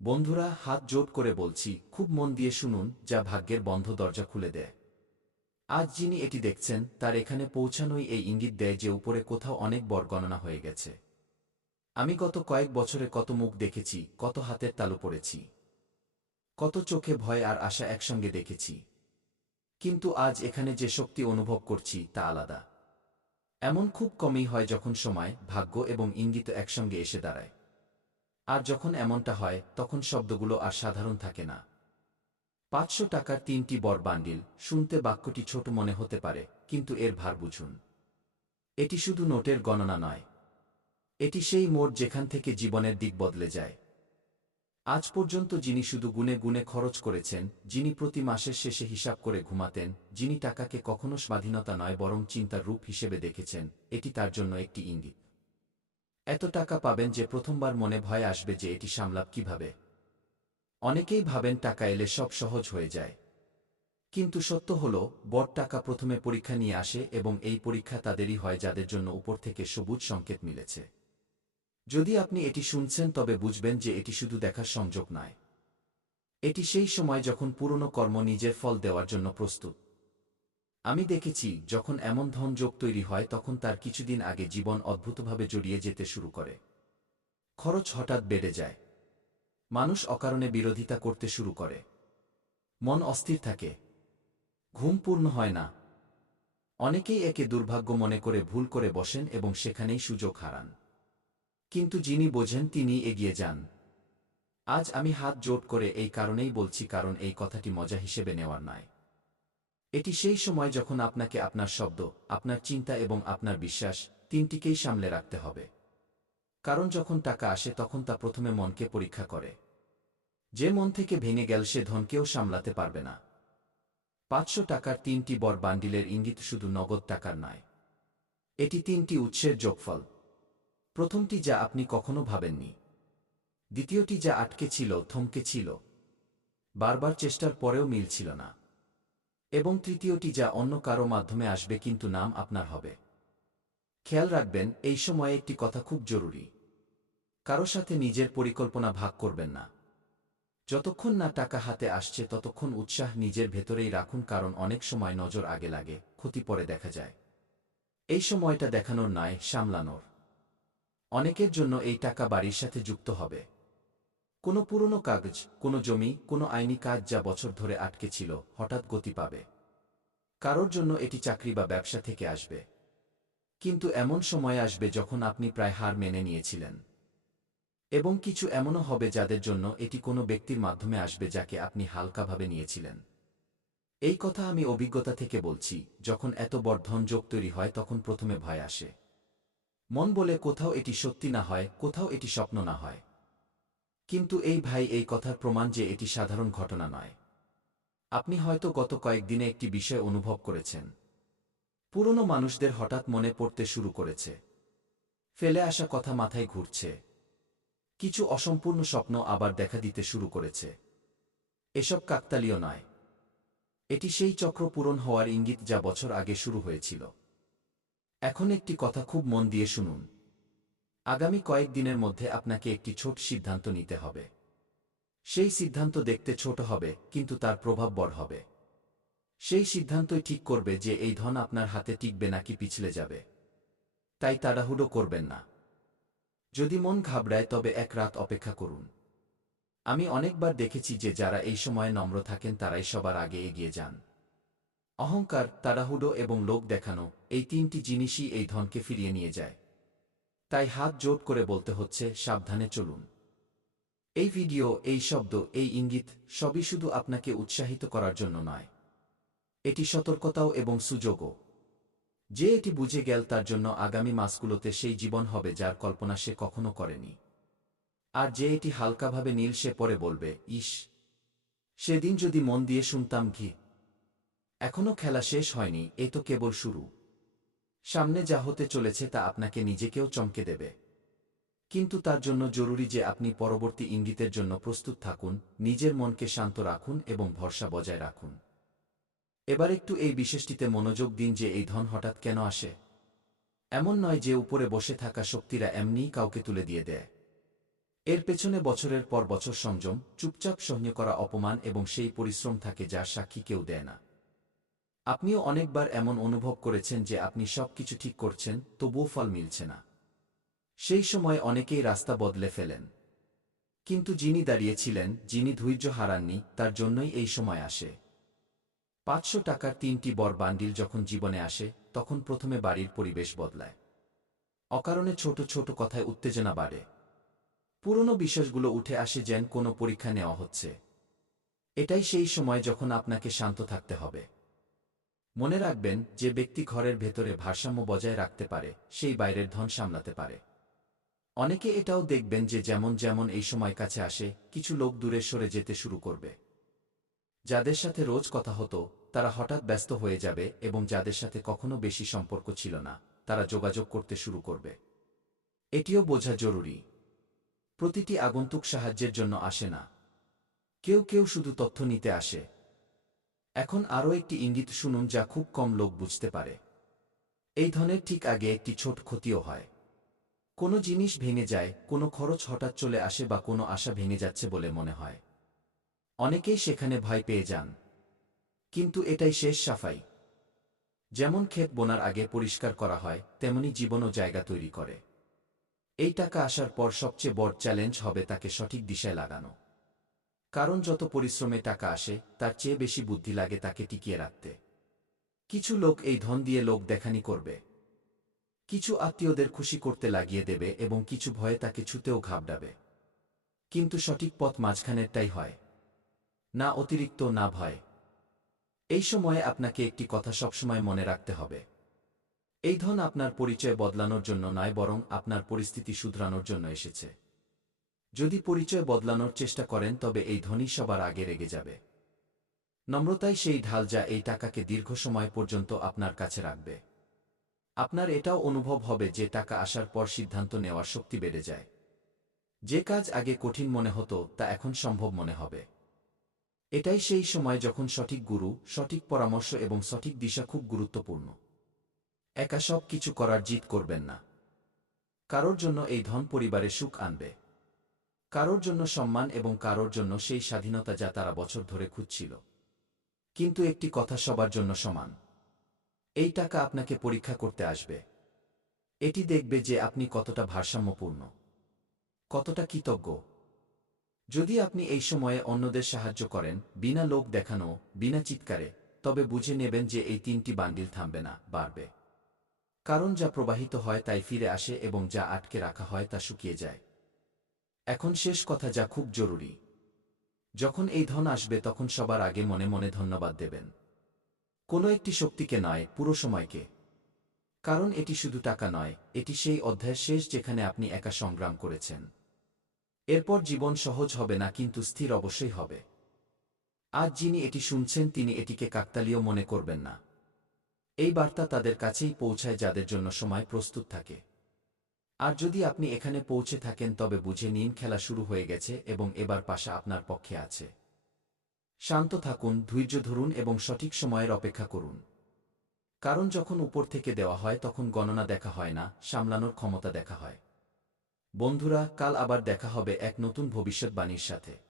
বন্ধুরা, হাত জোড় করে বলছি, খুব মন দিয়ে শুনুন, যা ভাগ্যের বন্ধ দরজা খুলে দেয়। আজ যিনি এটি দেখছেন, তার এখানে পৌঁছানোই এই ইঙ্গিত দেয় যে উপরে কোথাও অনেক বড় গণনা হয়ে গেছে। আমি গত কয়েক বছরে কত মুখ দেখেছি, কত হাতের তালু পড়েছি, কত চোখে ভয় আর আশা একসঙ্গে দেখেছি। কিন্তু আজ এখানে যে শক্তি অনুভব করছি তা আলাদা। এমন খুব কমই হয় যখন সময়, ভাগ্য এবং ইঙ্গিত একসঙ্গে এসে দাঁড়ায়। আর যখন এমনটা হয়, তখন শব্দগুলো আর সাধারণ থাকে না। ৫০০ টাকার ৩টি বড় বান্ডিল। শুনতে বাক্যটি ছোট মনে হতে পারে, কিন্তু এর ভার বুঝুন। এটি শুধু নোটের গণনা নয়, এটি সেই মোড় যেখান থেকে জীবনের দিক বদলে যায়। আজ পর্যন্ত যিনি শুধু গুনে গুনে খরচ করেছেন, যিনি প্রতি মাসের শেষে হিসাব করে ঘুমাতেন, যিনি টাকাকে কখনো স্বাধীনতা নয় বরং চিন্তার রূপ হিসেবে দেখেছেন, এটি তার জন্য একটি ইঙ্গিত। এত টাকা পাবেন যে প্রথমবার মনে ভয় আসবে যে এটি সামলাব কিভাবে। অনেকেই ভাবেন টাকা এলে সব সহজ হয়ে যায়। কিন্তু সত্য হল, বড় টাকা প্রথমে পরীক্ষা নিয়ে আসে এবং এই পরীক্ষা তাদেরই হয় যাদের জন্য উপর থেকে সবুজ সংকেত মিলেছে। যদি আপনি এটি শুনছেন তবে বুঝবেন যে এটি শুধু দেখার সংযোগ নয়। এটি সেই সময় যখন পুরনো কর্ম নিজের ফল দেওয়ার জন্য প্রস্তুত। আমি দেখেছি, যখন এমন ধনযোগ তৈরি হয় তখন তার কিছুদিন আগে জীবন অদ্ভুতভাবে জড়িয়ে যেতে শুরু করে। খরচ হঠাৎ বেড়ে যায়, মানুষ অকারণে বিরোধিতা করতে শুরু করে, মন অস্থির থাকে, ঘুম পূর্ণ হয় না। অনেকেই একে দুর্ভাগ্য মনে করে ভুল করে বসেন এবং সেখানেই সুযোগ হারান। কিন্তু যিনি বোঝেন তিনি এগিয়ে যান। আজ আমি হাত জোড় করে এই কারণেই বলছি, কারণ এই কথাটি মজা হিসেবে নেওয়ার নয়। এটি সেই সময় যখন আপনাকে আপনার শব্দ, আপনার চিন্তা এবং আপনার বিশ্বাস, তিনটিকেই সামলে রাখতে হবে। কারণ যখন টাকা আসে তখন তা প্রথমে মনকে পরীক্ষা করে। যে মন থেকে ভেঙে গেল সে ধনকেও সামলাতে পারবে না। ৫০০ টাকার ৩টি বড় বান্ডিলের ইঙ্গিত শুধু নগদ টাকার নয়। এটি ৩টি উৎসের যোগফল। প্রথমটি যা আপনি কখনো ভাবেননি, দ্বিতীয়টি যা আটকে ছিল, থমকে ছিল, বারবার চেষ্টার পরেও মিলছিল না, এবং তৃতীয়টি যা অন্য কারো মাধ্যমে আসবে কিন্তু নাম আপনার হবে। খেয়াল রাখবেন, এই সময়ে একটি কথা খুব জরুরি। কারো সাথে নিজের পরিকল্পনা ভাগ করবেন না। যতক্ষণ না টাকা হাতে আসছে ততক্ষণ উৎসাহ নিজের ভেতরেই রাখুন, কারণ অনেক সময় নজর আগে লাগে, ক্ষতি পরে দেখা যায়। এই সময়টা দেখানোর নয়, সামলানোর। অনেকের জন্য এই টাকা বাড়ির সাথে যুক্ত হবে। কোনো পুরনো কাগজ, কোনো জমি, কোনো আইনি কাজ যা বছর ধরে আটকে ছিল, হঠাৎ গতি পাবে। কারোর জন্য এটি চাকরি বা ব্যবসা থেকে আসবে। কিন্তু এমন সময় আসবে যখন আপনি প্রায় হার মেনে নিয়েছিলেন। এবং কিছু এমনও হবে যাদের জন্য এটি কোনো ব্যক্তির মাধ্যমে আসবে যাকে আপনি হালকাভাবে নিয়েছিলেন। এই কথা আমি অভিজ্ঞতা থেকে বলছি, যখন এত বড় ধনযোগ তৈরি হয় তখন প্রথমে ভয় আসে। মন বলে কোথাও এটি সত্যি না হয়, কোথাও এটি স্বপ্ন না হয়। কিন্তু এই কথার প্রমাণ যে এটি সাধারণ ঘটনা নয়। আপনি হয়তো গত কয়েকদিনে একটি বিষয় অনুভব করেছেন। পুরনো মানুষদের হঠাৎ মনে পড়তে শুরু করেছে। ফেলে আসা কথা মাথায় ঘুরছে। কিছু অসম্পূর্ণ স্বপ্ন আবার দেখা দিতে শুরু করেছে। এসব কাকতালীয় নয়। এটি সেই চক্র পূরণ হওয়ার ইঙ্গিত যা বছর আগে শুরু হয়েছিল। এখন একটি কথা খুব মন দিয়ে শুনুন। আগামী কয়েকদিনের মধ্যে আপনাকে একটি ছোট সিদ্ধান্ত নিতে হবে। সেই সিদ্ধান্ত দেখতে ছোট হবে, কিন্তু তার প্রভাব বড় হবে। সেই সিদ্ধান্তই ঠিক করবে যে এই ধন আপনার হাতে টিকবে নাকি পিছলে যাবে। তাই তাড়াহুড়ো করবেন না। যদি মন ঘাবড়ায় তবে এক রাত অপেক্ষা করুন। আমি অনেকবার দেখেছি যে যারা এই সময়ে নম্র থাকেন তারাই সবার আগে এগিয়ে যান। অহংকার, তাড়াহুড়ো এবং লোক দেখানো, এই তিনটি জিনিসই এই ধনকে ফিরিয়ে নিয়ে যায়। তাই হাত জোড় করে বলতে হচ্ছে, সাবধানে চলুন। এই ভিডিও, এই শব্দ, এই ইঙ্গিত সবই শুধু আপনাকে উৎসাহিত করার জন্য নয়। এটি সতর্কতাও এবং সুযোগও। যে এটি বুঝে গেল তার জন্য আগামী মাসগুলোতে সেই জীবন হবে যার কল্পনা সে কখনো করেনি। আর যে এটি হালকাভাবে নীল সে পরে বলবে, ইস, সেদিন যদি মন দিয়ে শুনতাম। এখনো খেলা শেষ হয়নি, এ তো কেবল শুরু। সামনে যা হতে চলেছে তা আপনাকে নিজেকেও চমকে দেবে। কিন্তু তার জন্য জরুরি যে আপনি পরবর্তী ইঙ্গিতের জন্য প্রস্তুত থাকুন, নিজের মনকে শান্ত রাখুন এবং ভরসা বজায় রাখুন। এবার একটু এই বিশেষটিতে মনোযোগ দিন যে এই ধন হঠাৎ কেন আসে। এমন নয় যে উপরে বসে থাকা শক্তিরা এমনিই কাউকে তুলে দিয়ে দেয়। এর পেছনে বছরের পর বছর সংযম, চুপচাপ সহ্য করা অপমান এবং সেই পরিশ্রম থাকে যার সাক্ষী কেউ দেয় না। আপনিও অনেকবার এমন অনুভব করেছেন যে আপনি সবকিছু ঠিক করছেন, তবুও ফল মিলছে না। সেই সময় অনেকেই রাস্তা বদলে ফেলেন। কিন্তু যিনি দাঁড়িয়েছিলেন, যিনি ধৈর্য হারাননি, তার জন্যই এই সময় আসে। ৫০০ টাকার ৩টি বড় বান্ডিল যখন জীবনে আসে, তখন প্রথমে বাড়ির পরিবেশ বদলায়। অকারণে ছোট ছোট কথায় উত্তেজনা বাড়ে। পুরনো বিশ্বাসগুলো উঠে আসে যেন কোনো পরীক্ষা নেওয়া হচ্ছে। এটাই সেই সময় যখন আপনাকে শান্ত থাকতে হবে। মনে রাখবেন, যে ব্যক্তি ঘরের ভেতরে ভারসাম্য বজায় রাখতে পারে, সেই বাইরের ধন সামলাতে পারে। অনেকে এটাও দেখবেন যে যেমন যেমন এই সময় কাছে আসে, কিছু লোক দূরে সরে যেতে শুরু করবে। যাদের সাথে রোজ কথা হতো, তারা হঠাৎ ব্যস্ত হয়ে যাবে, এবং যাদের সাথে কখনো বেশি সম্পর্ক ছিল না, তারা যোগাযোগ করতে শুরু করবে। এটিও বোঝা জরুরি, প্রতিটি আগন্তুক সাহায্যের জন্য আসে না। কেউ কেউ শুধু তথ্য নিতে আসে। এখন আরও একটি ইঙ্গিত শুনুন যা খুব কম লোক বুঝতে পারে। এই ধনের ঠিক আগে একটি ছোট ক্ষতিও হয়। কোনো জিনিস ভেঙে যায়, কোনো খরচ হঠাৎ চলে আসে, বা কোনো আশা ভেঙে যাচ্ছে বলে মনে হয়। অনেকেই সেখানে ভয় পেয়ে যান। কিন্তু এটাই শেষ সাফাই। যেমন ক্ষেত বোনার আগে পরিষ্কার করা হয়, তেমনি জীবনও জায়গা তৈরি করে। এই টাকা আসার পর সবচেয়ে বড় চ্যালেঞ্জ হবে তাকে সঠিক দিশায় লাগানো। কারণ যত পরিশ্রমে টাকা আসে, তার চেয়ে বেশি বুদ্ধি লাগে তাকে টিকিয়ে রাখতে। কিছু লোক এই ধন দিয়ে লোক দেখানি করবে। কিছু আত্মীয়দের খুশি করতে লাগিয়ে দেবে, এবং কিছু ভয়ে তাকে ছুতেও ঘাবড়াবে। কিন্তু সঠিক পথ মাঝখানেরটাই হয়। না অতিরিক্ত, না ভয়। এই সময়ে আপনাকে একটি কথা সবসময় মনে রাখতে হবে। এই ধন আপনার পরিচয় বদলানোর জন্য নয়, বরং আপনার পরিস্থিতি শুধরানোর জন্য এসেছে। যদি পরিচয় বদলানোর চেষ্টা করেন, তবে এই ধনই সবার আগে রেগে যাবে। নম্রতাই সেই ঢাল যা এই টাকাকে দীর্ঘ সময় পর্যন্ত আপনার কাছে রাখবে। আপনার এটাও অনুভব হবে যে টাকা আসার পর সিদ্ধান্ত নেওয়ার শক্তি বেড়ে যায়। যে কাজ আগে কঠিন মনে হতো, তা এখন সম্ভব মনে হবে। এটাই সেই সময় যখন সঠিক গুরু, সঠিক পরামর্শ এবং সঠিক দিশা খুব গুরুত্বপূর্ণ। একা সব কিছু করার জিদ করবেন না। কারোর জন্য এই ধন পরিবারে সুখ আনবে, কারোর জন্য সম্মান, এবং কারোর জন্য সেই স্বাধীনতা যা তারা বছর ধরে খুঁজছিল। কিন্তু একটি কথা সবার জন্য সমান। এই টাকা আপনাকে পরীক্ষা করতে আসবে। এটি দেখবে যে আপনি কতটা ভারসাম্যপূর্ণ, কতটা কৃতজ্ঞ। যদি আপনি এই সময়ে অন্যদের সাহায্য করেন, বিনা লোক দেখানো, বিনা চিৎকারে, তবে বুঝে নেবেন যে এই 3টি বান্ডিল থামবে না, বাড়বে। কারণ যা প্রবাহিত হয় তাই ফিরে আসে, এবং যা আটকে রাখা হয় তা শুকিয়ে যায়। এখন শেষ কথা যা খুব জরুরি। যখন এই ধন আসবে, তখন সবার আগে মনে মনে ধন্যবাদ দেবেন। কোনো একটি শক্তিকে নয়, পুরো সময়কে। কারণ এটি শুধু টাকা নয়, এটি সেই অধ্যায়ের শেষ যেখানে আপনি একা সংগ্রাম করেছেন। এরপর জীবন সহজ হবে না, কিন্তু স্থির অবশ্যই হবে। আজ যিনি এটি শুনছেন, তিনি এটিকে কাকতালীয় মনে করবেন না। এই বার্তা তাদের কাছেই পৌঁছায় যাদের জন্য সময় প্রস্তুত থাকে। আর যদি আপনি এখানে পৌঁছে থাকেন, তবে বুঝে নিন খেলা শুরু হয়ে গেছে, এবং এবার পাশা আপনার পক্ষে আছে। শান্ত থাকুন, ধৈর্য ধরুন, এবং সঠিক সময়ের অপেক্ষা করুন। কারণ যখন উপর থেকে দেওয়া হয়, তখন গণনা দেখা হয় না, সামলানোর ক্ষমতা দেখা হয়। বন্ধুরা, কাল আবার দেখা হবে এক নতুন ভবিষ্যৎবাণীর সাথে।